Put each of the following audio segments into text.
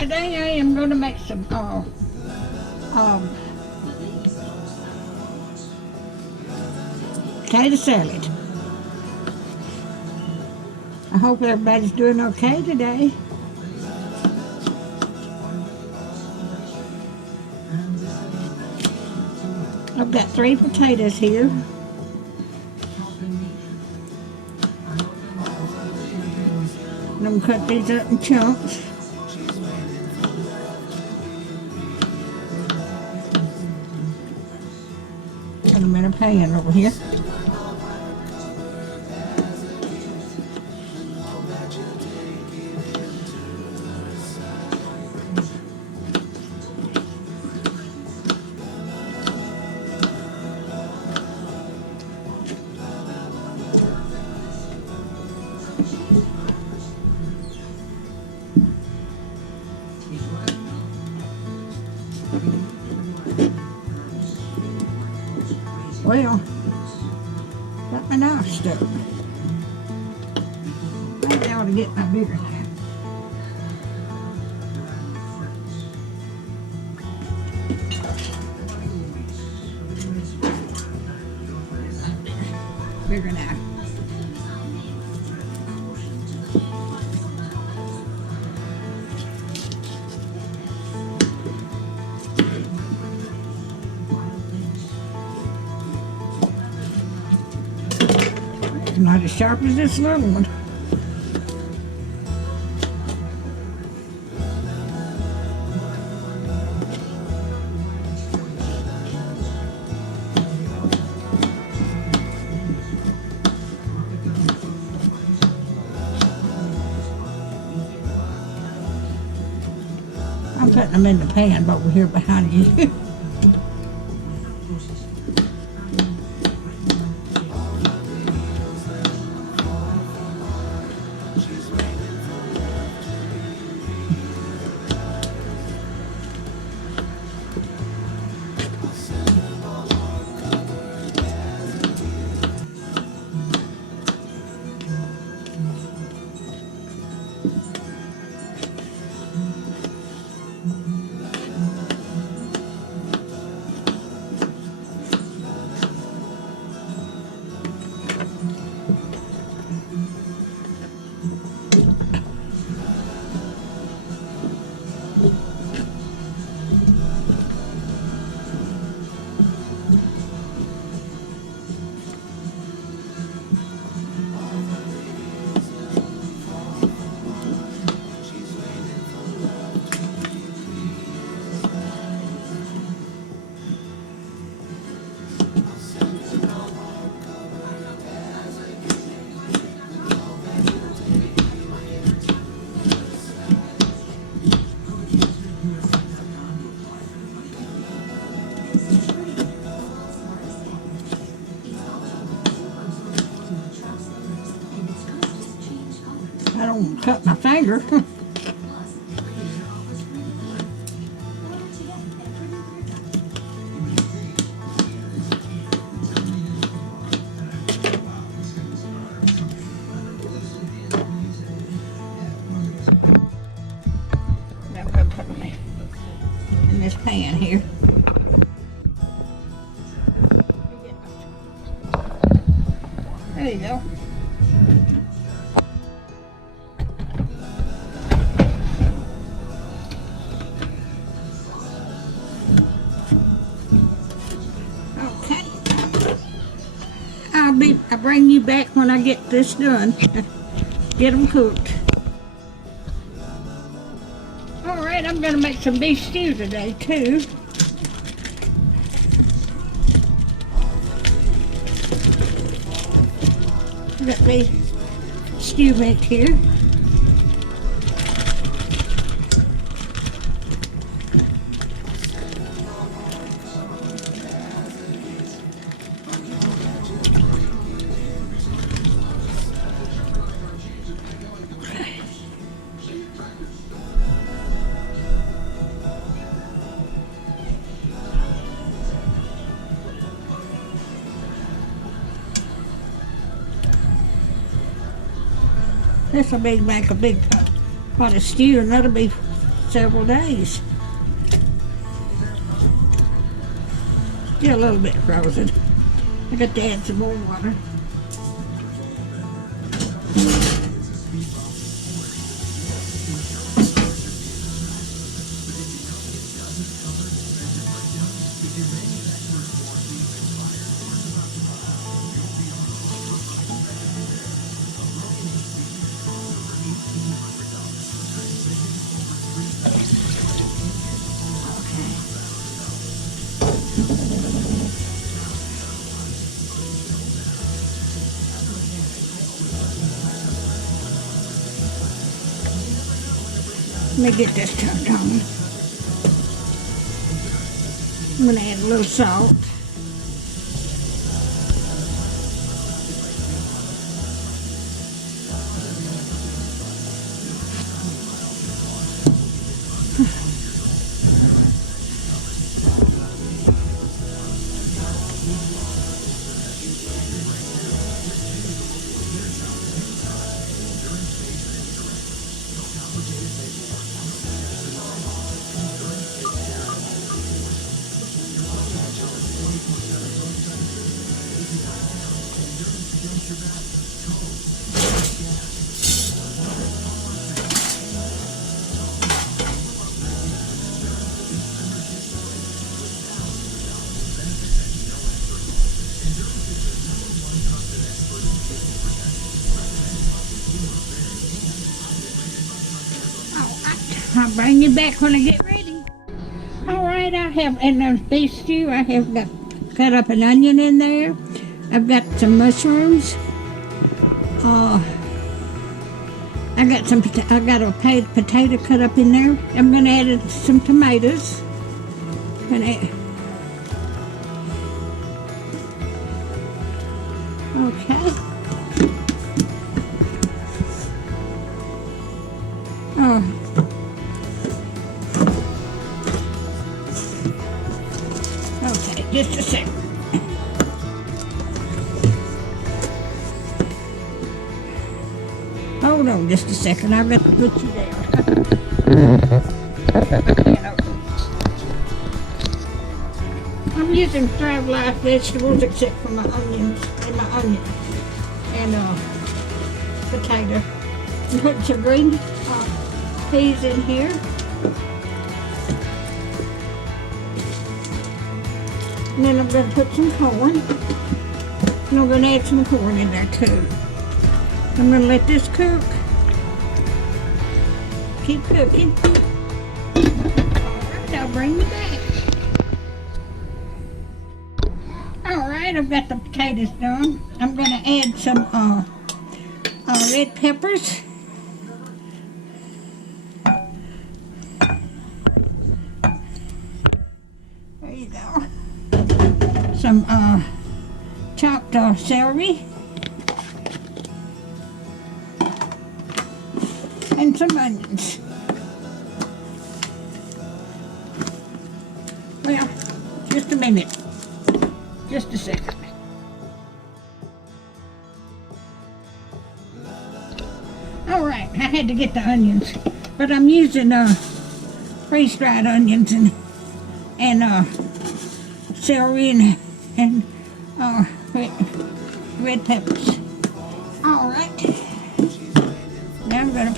Today I am going to make some potato salad. I hope everybody's doing okay today. I've got 3 potatoes here. And I'm going to cut these up in chunks. Put them in a pan over here. Well, got my knife stuck. Maybe I ought to get my bigger knife. Bigger knife. Not as sharp as this little one. I'm putting them in the pan over here behind you. I don't cut my finger. Now I'm going to put them in this pan here. There you go. I'll bring you back when I get this done. Get them cooked. Alright, I'm going to make some beef stew today too. Got the stew mix here. This will be make a big pot of stew, and that'll be several days. Still a little bit frozen. I got to add some more water. Let me get this turned on. I'm going to add a little salt. I'll bring you back when I get ready. All right, I have, in the beef stew, I have got cut up an onion in there. I've got some mushrooms. I got a potato cut up in there. I'm gonna add some tomatoes. Okay. Okay, just a second. Hold on just a second. I've got to put you down. I'm using 5 live vegetables except for my onions and potato. And put some green peas in here. And then I'm going to put some corn. And I'm going to add some corn in there too. I'm going to let this cook. Keep cooking. Alright, I'll bring you back. Alright, I've got the potatoes done. I'm going to add some red peppers. There you go. Some chopped celery. And some onions. Well, just a minute. Just a second. All right, I had to get the onions, but I'm using freeze-dried onions and celery and red peppers. All right. Now I'm gonna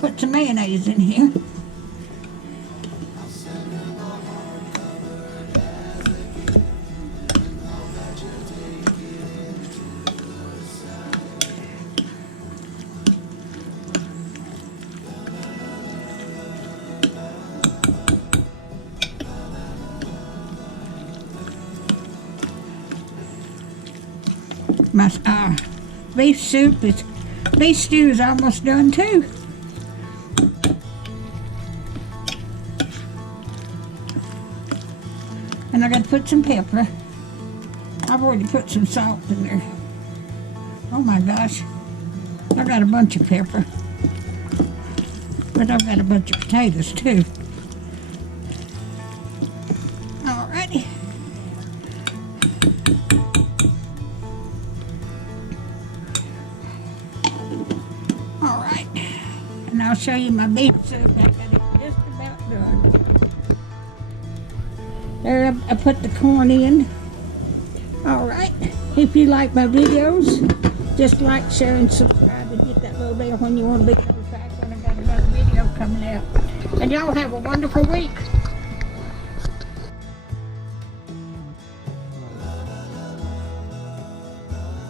put some mayonnaise in here. My beef stew is almost done too. And I got to put some pepper. I've already put some salt in there. Oh my gosh, I got a bunch of pepper. But I've got a bunch of potatoes too. Alrighty. I'll show you my beef soup. I got it just about done. There, I put the corn in. All right. If you like my videos, just like, share, and subscribe, and hit that little bell when you want to be notified when I got another video coming out. And y'all have a wonderful week.